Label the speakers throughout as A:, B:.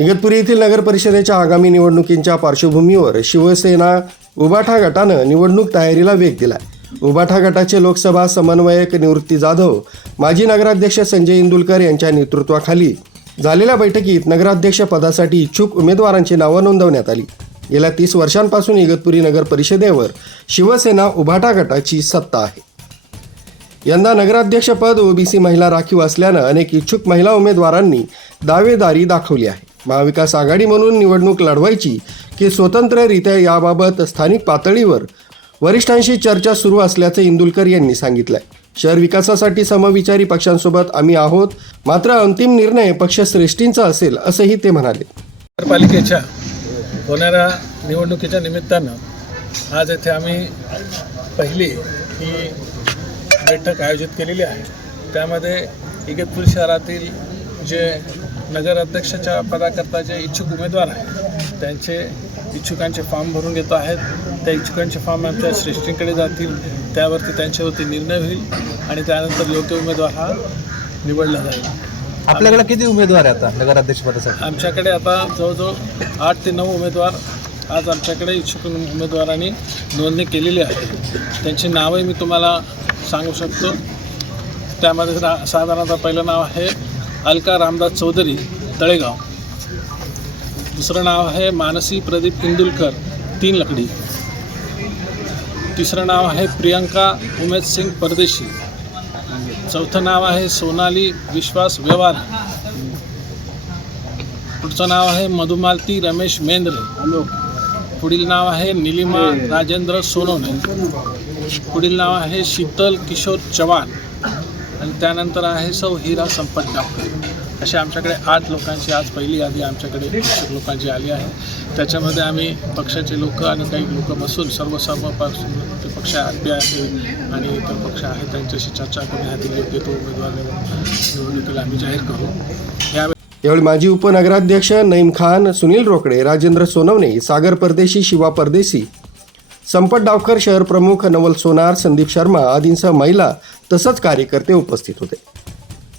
A: इगतपुरी येथील नगर परिषदेच्या आगामी निवडणुकींच्या पार्श्वभूमीवर शिवसेना उबाठा गटानं निवडणूक तयारीला वेग दिला उबाठा गटाचे लोकसभा समन्वयक निवृत्ती जाधव माजी नगराध्यक्ष संजय इंदुलकर यांच्या नेतृत्वाखाली झालेल्या बैठकीत नगराध्यक्ष पदासाठी इच्छुक उमेदवारांची नावं नोंदवण्यात आली. गेल्या तीस वर्षांपासून इगतपुरी नगर परिषदेवर शिवसेना उभाटा गटाची सत्ता आहे. यंदा नगराध्यक्षपद ओबीसी महिला राखीव असल्यानं अनेक इच्छुक महिला उमेदवारांनी दावेदारी दाखवली आहे. महाविकास आघाडी म्हणून निवडणूक लढवायची की स्वतंत्ररित्या याबाबत स्थानिक पातळीवर वरिष्ठांशी चर्चा सुरू असल्याचं इंदुलकर यांनी सांगितलंय. शहर विकासासाठी समविचारी पक्षांसोबत आम्ही आहोत मात्र अंतिम निर्णय पक्षश्रेष्ठींचा असेल असंही ते म्हणाले.
B: नगरपालिकेच्या होणाऱ्या निवडणुकीच्या निमित्तानं आज येथे आम्ही पहिली ही बैठक आयोजित केलेली आहे. त्यामध्ये इगतपूर शहरातील जे नगराध्यक्षाच्या पदाकरता जे इच्छुक उमेदवार आहेत त्यांचे इच्छुकांचे फॉर्म भरून घेतो आहेत. त्या इच्छुकांचे फॉर्म आमच्या श्रेष्ठींकडे जातील त्यावरती त्यांच्यावरती निर्णय होईल आणि त्यानंतर योग्य उमेदवार हा निवडला जाईल.
C: आपल्याकडे किती उमेदवार आहे आता नगराध्यक्षपदासाठी
B: आमच्याकडे आता जवळजवळ आठ ते नऊ उमेदवार आज आमच्याकडे इच्छुक उमेदवारांनी नोंदणी केलेली आहे. त्यांची नावंही मी तुम्हाला सांगू शकतो. त्यामध्ये साधारणतः पहिलं नाव आहे अलका रामदास चौधरी तळेगाव. दुसरं नाव आहे मानसी प्रदीप इंदुलकर तीन लकडी. तिसरं नाव आहे प्रियंका उमेद सिंग परदेशी. चौथं नाव आहे सोनाली विश्वास व्यवहार. पुढचं नाव आहे मधुमालती रमेश मेंद्रे. पुढील नाव आहे निलिमा राजेंद्र सोनवणे पुढील नाव आहे शीतल किशोर चव्हाण. आणि त्यानंतर आहे सौ हिरा संपत डावकर. असे आमच्याकडे आठ लोकांची आज पहिली यादी आमच्याकडे इच्छुक लोकांची आली आहे. त्याच्यामध्ये आम्ही पक्षाचे लोक आणि काही लोक बसून सर्व सर्व पक्ष ते पक्ष आर पी आहे आणि इतर पक्ष आहेत त्यांच्याशी चर्चा करून ह्यातील योग्य तो उमेदवार निवडणुकीला आम्ही जाहीर करू. यावेळी
A: यावेळी माजी उपनगराध्यक्ष नईम खान सुनील रोकडे राजेंद्र सोनवणे सागर परदेशी शिवा परदेशी संपत डावकर शहर प्रमुख नवल सोनार संदीप शर्मा आदींसह महिला तसंच कार्यकर्ते उपस्थित होते.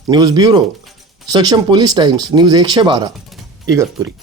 A: News bureau Saksham police times news एकशे बारा इगतपुरी.